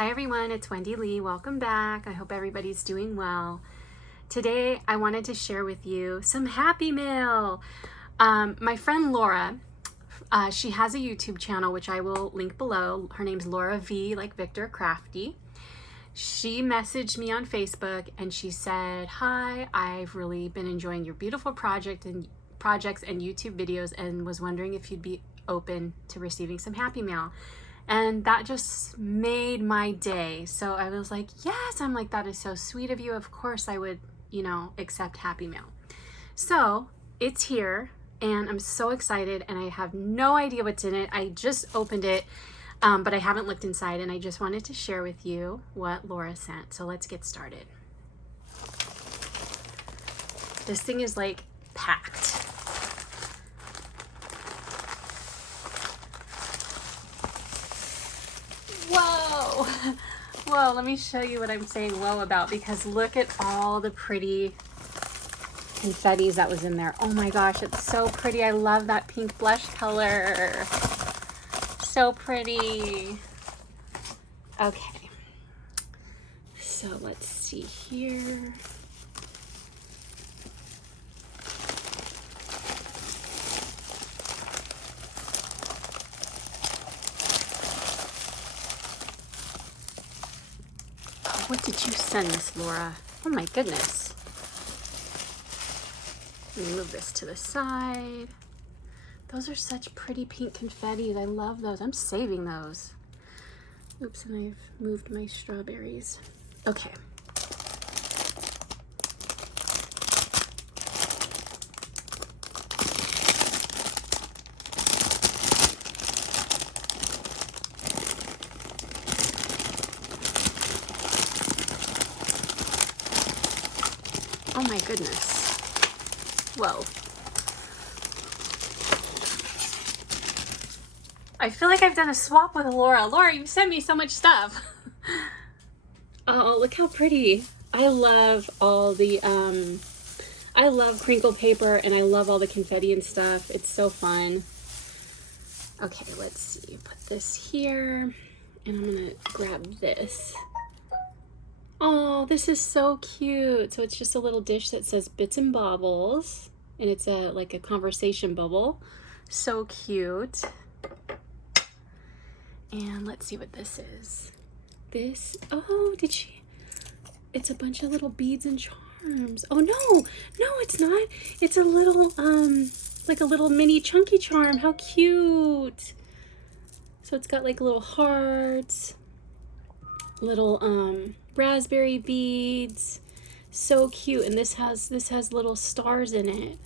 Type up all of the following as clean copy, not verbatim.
Hi everyone, it's Wendy Lee. Welcome back. I hope everybody's doing well. Today I wanted to share with you some happy mail. My friend Laura, she has a YouTube channel which I will link below. Her name's Laura V, like Victor Crafty. She messaged me on Facebook and she said, "Hi, I've really been enjoying your beautiful projects and YouTube videos and was wondering if you'd be open to receiving some happy mail." And that just made my day. So I was like, yes, I'm like, that is so sweet of you. Of course I would, accept happy mail. So it's here and I'm so excited and I have no idea what's in it. I just opened it, but I haven't looked inside, and I just wanted to share with you what Laura sent. So let's get started. This thing is like packed. Whoa! Whoa, let me show you what I'm saying whoa about, because look at all the pretty confettis that was in there. Oh my gosh, it's so pretty. I love that pink blush color. So pretty. Okay. So let's see here. What did you send, Miss Laura? Oh my goodness. Let me move this to the side. Those are such pretty pink confettis. I love those. I'm saving those. Oops, and I've moved my strawberries. Okay. Oh my goodness. Whoa. I feel like I've done a swap with Laura. Laura, you sent me so much stuff. Oh, look how pretty. I love all the, I love crinkle paper and I love all the confetti and stuff. It's so fun. Okay, let's see. Put this here and I'm gonna grab this. Oh, this is so cute. So it's just a little dish that says Bits and Baubles, and it's like a conversation bubble. So cute. And let's see what this is. This, oh, it's a bunch of little beads and charms. Oh no, it's not. It's a little, like a little mini chunky charm. How cute. So it's got like little hearts, little, raspberry beads. So cute. And this has little stars in it.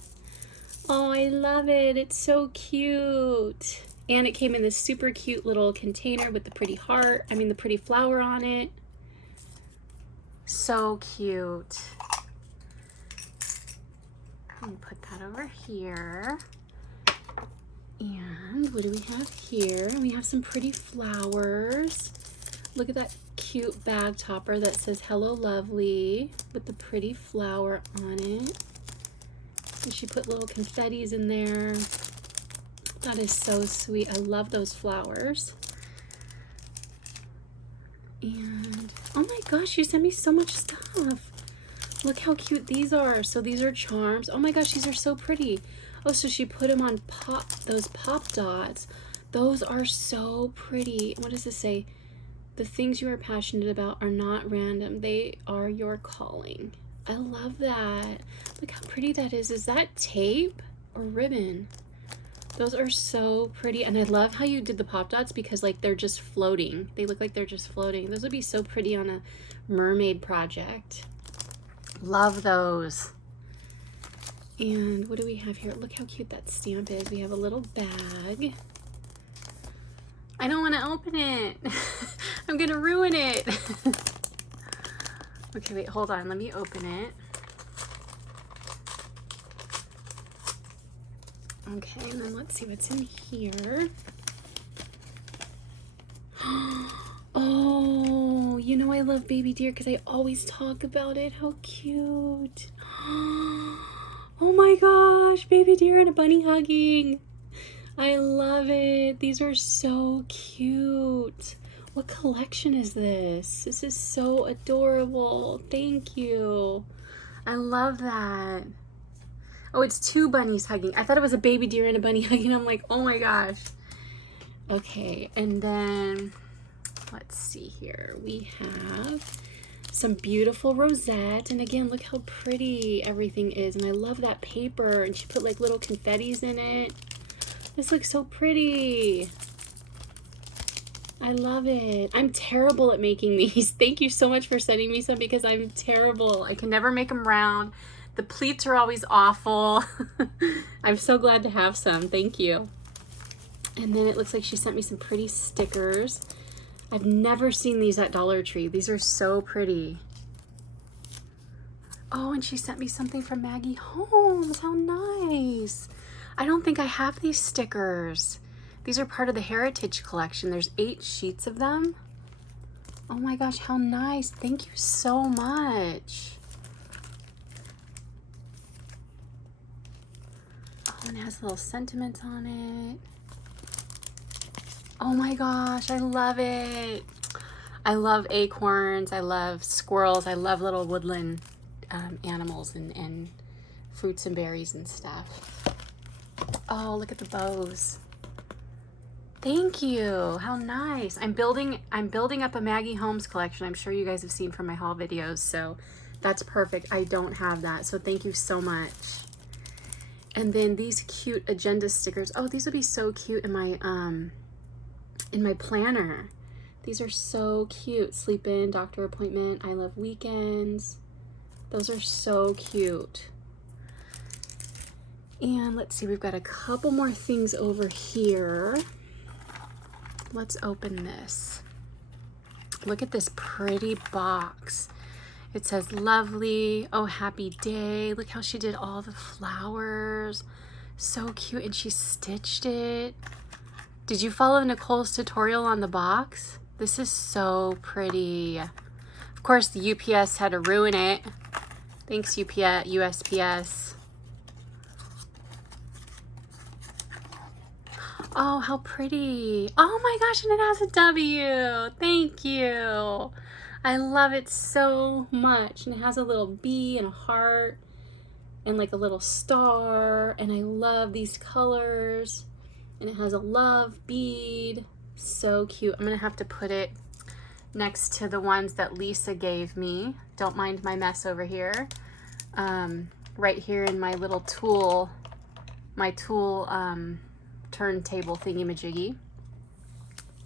Oh, I love it. It's so cute. And it came in this super cute little container with the pretty heart, the pretty flower on it. So cute. Let me put that over here. And what do we have here? We have some pretty flowers. Look at that cute bag topper that says Hello Lovely with the pretty flower on it. And she put little confettis in there. That is so sweet. I love those flowers. And oh my gosh, you sent me so much stuff. Look how cute these are. So these are charms. Oh my gosh, these are so pretty. Oh, so she put them on those pop dots. Those are so pretty. What does this say? The things you are passionate about are not random. They are your calling. I love that. Look how pretty that is. Is that tape or ribbon? Those are so pretty. And I love how you did the pop dots, because like they're just floating. They look like they're just floating. Those would be so pretty on a mermaid project. Love those. And what do we have here? Look how cute that stamp is. We have a little bag. I don't want to open it. I'm gonna ruin it. Okay, wait, hold on. Let me open it. Okay, and then let's see what's in here. Oh, I love Baby Deer because I always talk about it. How cute. Oh my gosh, Baby Deer and a bunny hugging. I love it. These are so cute. What collection is this? This is so adorable. Thank you. I love that. Oh, it's two bunnies hugging. I thought it was a baby deer and a bunny hugging. I'm like, oh my gosh. Okay, and then let's see here. We have some beautiful rosette. And again, look how pretty everything is. And I love that paper. And she put like little confettis in it. This looks so pretty. I love it. I'm terrible at making these. Thank you so much for sending me some because I'm terrible. I can never make them round. The pleats are always awful. I'm so glad to have some. Thank you. And then it looks like she sent me some pretty stickers. I've never seen these at Dollar Tree. These are so pretty. Oh, and she sent me something from Maggie Holmes. How nice. I don't think I have these stickers. These are part of the Heritage Collection. There's 8 sheets of them. Oh my gosh, how nice. Thank you so much. Oh, and it has little sentiments on it. Oh my gosh, I love it. I love acorns. I love squirrels. I love little woodland animals and fruits and berries and stuff. Oh, look at the bows. Thank you. How nice. I'm building up a Maggie Holmes collection. I'm sure you guys have seen from my haul videos, so that's perfect. I don't have that, so thank you so much. And then these cute agenda stickers. Oh, these would be so cute in my planner. These are so cute. Sleep in, doctor appointment, I love weekends. Those are so cute. And let's see, we've got a couple more things over here. Let's open this. Look at this pretty box. It says lovely, oh happy day. Look how she did all the flowers. So cute, and she stitched it. Did you follow Nicole's tutorial on the box? This is so pretty. Of course, the UPS had to ruin it. Thanks, USPS. Oh, how pretty. Oh my gosh, and it has a W. Thank you. I love it so much. And it has a little bee and a heart and like a little star. And I love these colors. And it has a love bead. So cute. I'm gonna have to put it next to the ones that Lisa gave me. Don't mind my mess over here. Right here in my little tool, turntable thingy-majiggy.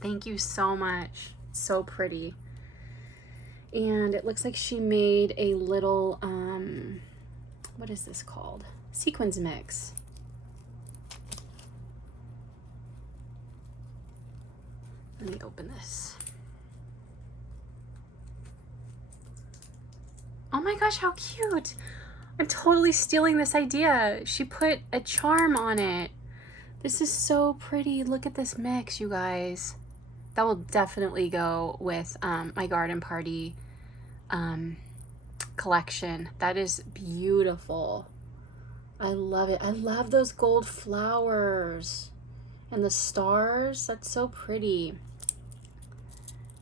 Thank you so much. So pretty. And it looks like she made a little, what is this called? Sequins mix. Let me open this. Oh my gosh, how cute. I'm totally stealing this idea. She put a charm on it. This is so pretty. Look at this mix, you guys. That will definitely go with my garden party collection. That is beautiful. I love it. I love those gold flowers and the stars. That's so pretty.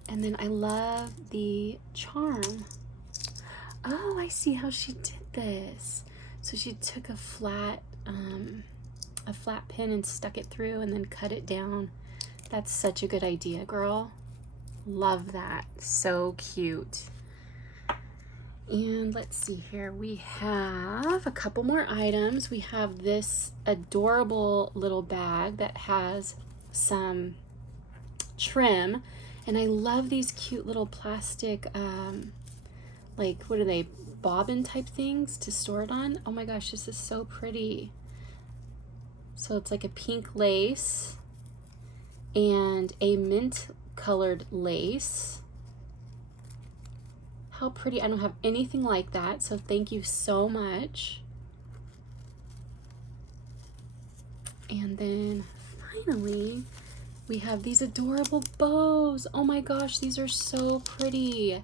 And then I love the charm. Oh, I see how she did this. So she took a flat pin and stuck it through and then cut it down. That's such a good idea, girl. Love that. So cute. And let's see here. We have a couple more items. We have this adorable little bag that has some trim. And I love these cute little plastic, like, what are they, bobbin type things to store it on? Oh my gosh, this is so pretty. So it's like a pink lace and a mint colored lace. How pretty. I don't have anything like that, so thank you so much. And then finally, we have these adorable bows. Oh my gosh, these are so pretty.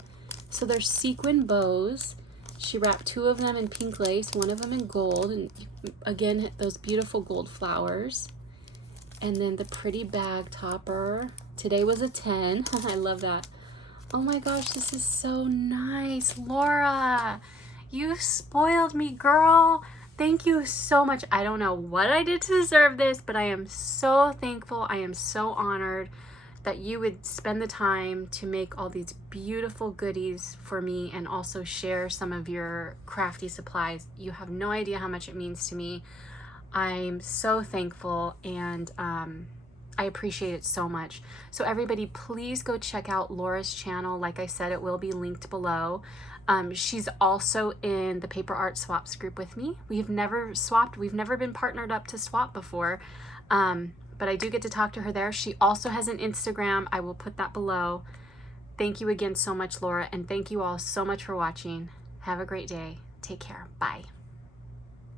So they're sequin bows. She wrapped 2 of them in pink lace, 1 of them in gold, and again, those beautiful gold flowers. And then the pretty bag topper. Today was a 10. I love that. Oh my gosh, this is so nice. Laura, you spoiled me, girl. Thank you so much. I don't know what I did to deserve this, but I am so thankful. I am so honored that you would spend the time to make all these beautiful goodies for me and also share some of your crafty supplies. You have no idea how much it means to me. I'm so thankful, and I appreciate it so much. So everybody, please go check out Laura's channel. Like I said, it will be linked below. She's also in the Paper Art Swaps group with me. We've never swapped. We've never been partnered up to swap before. But I do get to talk to her there. She also has an Instagram. I will put that below. Thank you again so much, Laura, and thank you all so much for watching. Have a great day. Take care. Bye.